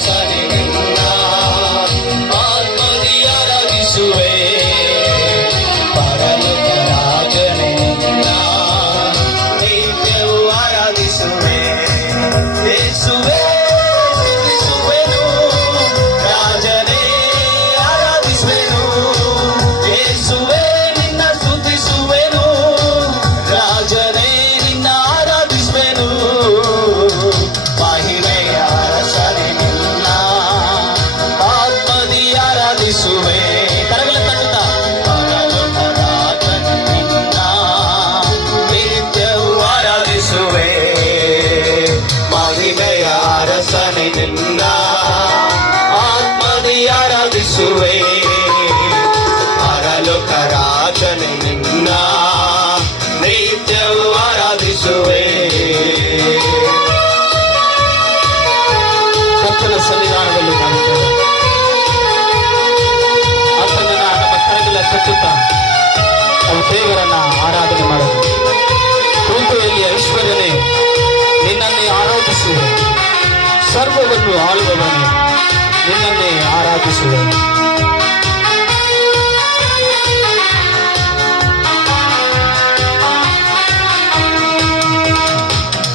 ಅರಸನೆ ನಿನ್ನ ಆತ್ಮದಿ ಆರಾಧಿಸುವೆ ಪರಲೋಕ ರಾಜನೇ ನಿನ್ನ ನಿತ್ಯವೂ ಆರಾಧಿಸುವೆ ಯೇಸುವೇ ಸ್ತುತಿಸುವೆನು ರಾಜನೇ ಆರಾಧಿಸುವೆನು ಯೇಸುವೇ ನಿನ್ನ ಸ್ತುತಿಸುವೆನು ರಾಜನೇ ನಿನ್ನ ಆರಾಧಿಸುವೆನು ಮಹಿಮೆಯ ಅರಸನೆ ನಿನ್ನ ಆತ್ಮದಿ ಆರಾಧಿಸುವೆ ಕರಗಳ ತಟ್ಟುತ್ತಾ ಪರಲೋಕ ರಾಜನೇ ನಿನ್ನ ನಿತ್ಯವೂ ಆರಾಧಿಸುವೆ ಮಹಿಮೆಯ ಅರಸನೆ ನಿನ್ನ ಆತ್ಮದಿ ಆರಾಧಿಸುವೆ ಪರಲೋಕ ರಾಜನೇ ನಿನ್ನ ನಿತ್ಯವೂ ಆರಾಧಿಸುವೆ ಕರ್ತನ ಸನ್ನಿಧಾನದಲ್ಲಿ ಕಾಣುತ್ತೇವೆ ಆತನ ನಮ್ಮ ಕರಗಳ ತಟ್ಟುತ್ತಾ ನಾವು ದೇವರನ್ನ ಆರಾಧನೆ ಮಾಡೋದು ಕೃಪೆಯಲ್ಲಿ ಐಶ್ವರ್ಯನೇ ನಿನ್ನನ್ನೇ ಆರಾಧಿಸುವೆ ಸರ್ವವನ್ನು ಆಳುವವನೇ ನಿನ್ನನ್ನೇ ಆರಾಧಿಸುವೆ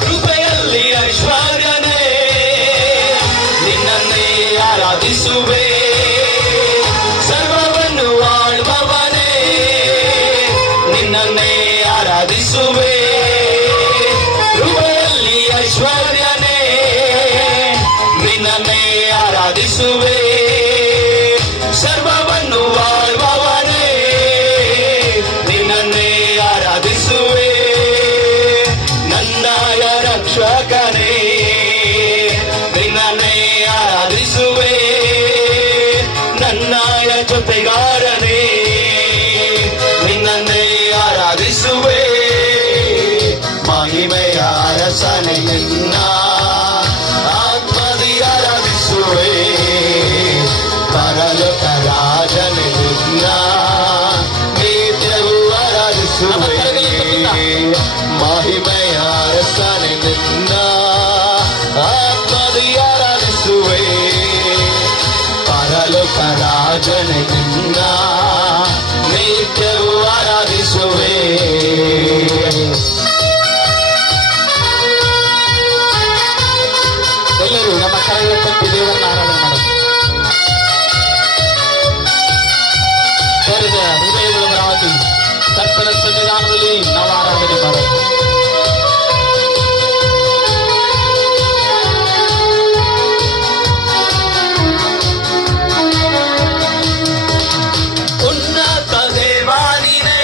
ಕೃಪೆಯಲ್ಲಿ ಐಶ್ವರ್ಯನೇ ನಿನ್ನನ್ನೇ ಆರಾಧಿಸುವೆ ಸರ್ವವನ್ನು ಆಳುವವನೇ ನಿನ್ನನ್ನೇ ಆರಾಧಿಸುವೆ ಕೃಪೆಯಲ್ಲಿ ಐಶ್ವರ್ಯನೇ ನಿನ್ನನ್ನೇ ಆರಾಧಿಸುವೆ ಸರ್ವವನ್ನು ಆಳುವವನೇ ನಿನ್ನನ್ನೇ ಆರಾಧಿಸುವೆ ನನ್ನಯ ರಕ್ಷಕನೇ ನಿನ್ನನ್ನೇ ಆರಾಧಿಸುವೆ ನನ್ನಯ ಜೊತೆಗಾರನೇ ನಿನ್ನನ್ನೇ ಆರಾಧಿಸುವೆ ಮಹಿಮೆಯ ಅರಸನೆ ನಿನ್ನ ಆತ್ಮದಿ ಆರಾಧಿಸುವೆ ಪರಲೋಕ ರಾಜನೇ ನಿನ್ನ ನಿತ್ಯವೂ ಆರಾಧಿಸುವೆ ಮಹಿಮೆಯ ಅರಸನೆ ನಿನ್ನ ಆತ್ಮದಿ ಆರಾಧಿಸುವೆ ಪರಲೋಕ ರಾಜನೇ ನಿನ್ನ ನಿತ್ಯವೂ ಆರಾಧಿಸುವೆ ಎಲ್ಲರೂ ನಮ್ಮ ಕರೆಗಳ ತಟ್ಟಿ ದೇವರನ್ನ ಆರಾಧನೆ ಮಾಡೋದು ತೆರೆದ ಹೃದಯಗಳವರಾಗಿ ಕರ್ತನ ಸನ್ನಿಧಾನದಲ್ಲಿ ನಾವು ಆರಾಧನೆ ಮಾಡೋದು ಉನ್ನತ ದೇವಾನಿನೇ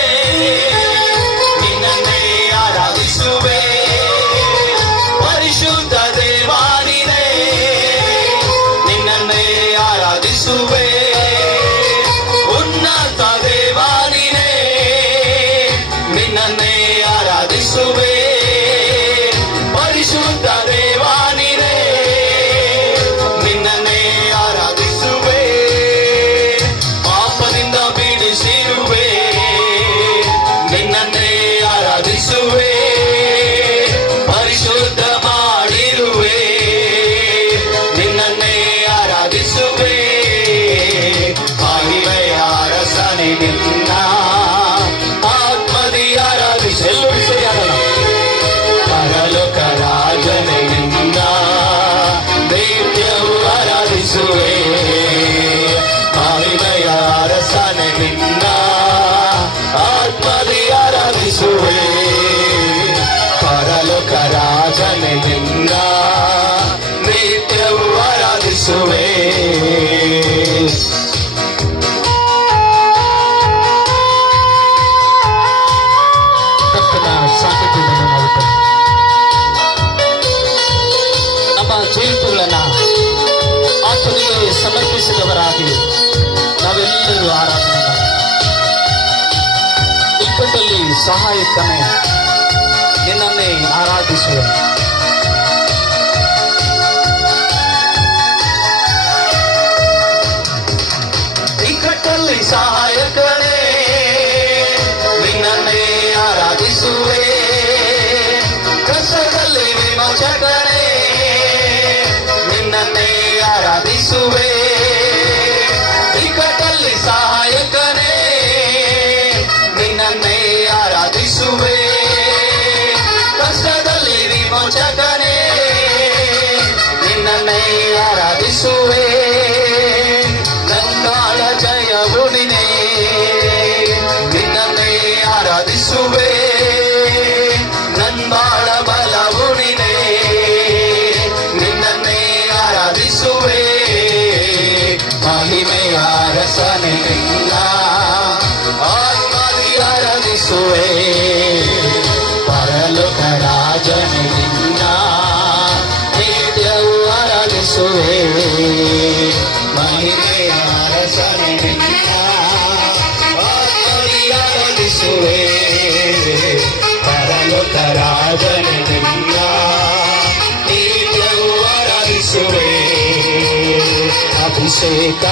ನಿನ್ನನ್ನೇ ಆರಾಧಿಸುವೆ ಪರಿಶುದ್ಧ ದೇವಾನಿನೇ ನಿನ್ನನ್ನೇ ಆರಾಧಿಸುವೆ ಉನ್ನತ ದೇವಾನಿನೇ ನಿನ್ನನ್ನೇ ಆರಾಧಿಸುವೆ ಪರಿಶುದ್ಧ ದೇವಾನಿನೇ ನಿನ್ನನ್ನೇ ಆರಾಧಿಸುವೆ ಪಾಪದಿಂದ ಬಿಡಿಸಿರುವೆ ನಿನ್ನನ್ನೇ ಆರಾಧಿಸುವೆ ಪರಿಶುದ್ಧ ಮಾಡಿರುವೆ ನಿನ್ನನ್ನೇ ಆರಾಧಿಸುವೆ ಮಹಿಮೆಯ ಅರಸನೆ ನಿನ್ನ ಆತ್ಮದಿ ಆರಾಧಿಸಲು ಸೇರೋಣ ಪರಲೋಕ ರಾಜನೇ ನಿನ್ನ ನಿತ್ಯವೂ ಆರಾಧಿಸುವೆ ಮಹಿಮೆಯ ಅರಸನೆ ನಿನ್ನ ಆತ್ಮದಿ ಆರಾಧಿಸುವೆ ಪರಲೋಕ ರಾಜನೇ ನಿನ್ನ ನಿತ್ಯವೂ ಆರಾಧಿಸುವೆ ಕರ್ತನ ಸಾನ್ನಿಧ್ಯವನ್ನು ಮಾಡುತ್ತೇವೆ ನಮ್ಮ ಜೀವಿತಗಳನ್ನ ಆತನಿಗೆ ಸಮರ್ಪಿಸಿದವರಾಗಿ ನಾವೆಲ್ಲರೂ ಆರಾಧನೆ ಮಾಡಿ ಇಕ್ಕಟ್ಟಲ್ಲಿ ಸಹಾಯಕನೇ ನಿನ್ನನ್ನೇ ಆರಾಧಿಸುವೆ ಇಕ್ಕಟ್ಟಲ್ಲಿ ಸಹಾಯಕನೇ ನಿನ್ನನ್ನೇ ಆರಾಧಿಸುವೆ ಕಷ್ಟದಲ್ಲಿ ವಿಮೋಚಕನೇ ನಿನ್ನನ್ನೇ ಆರಾಧಿಸುವೆ ಮಗನೇ ನಿನ್ನ ನಿತ್ಯವೂ ಆರಾಧಿಸುವೆ. ಅಭಿಷೇಕ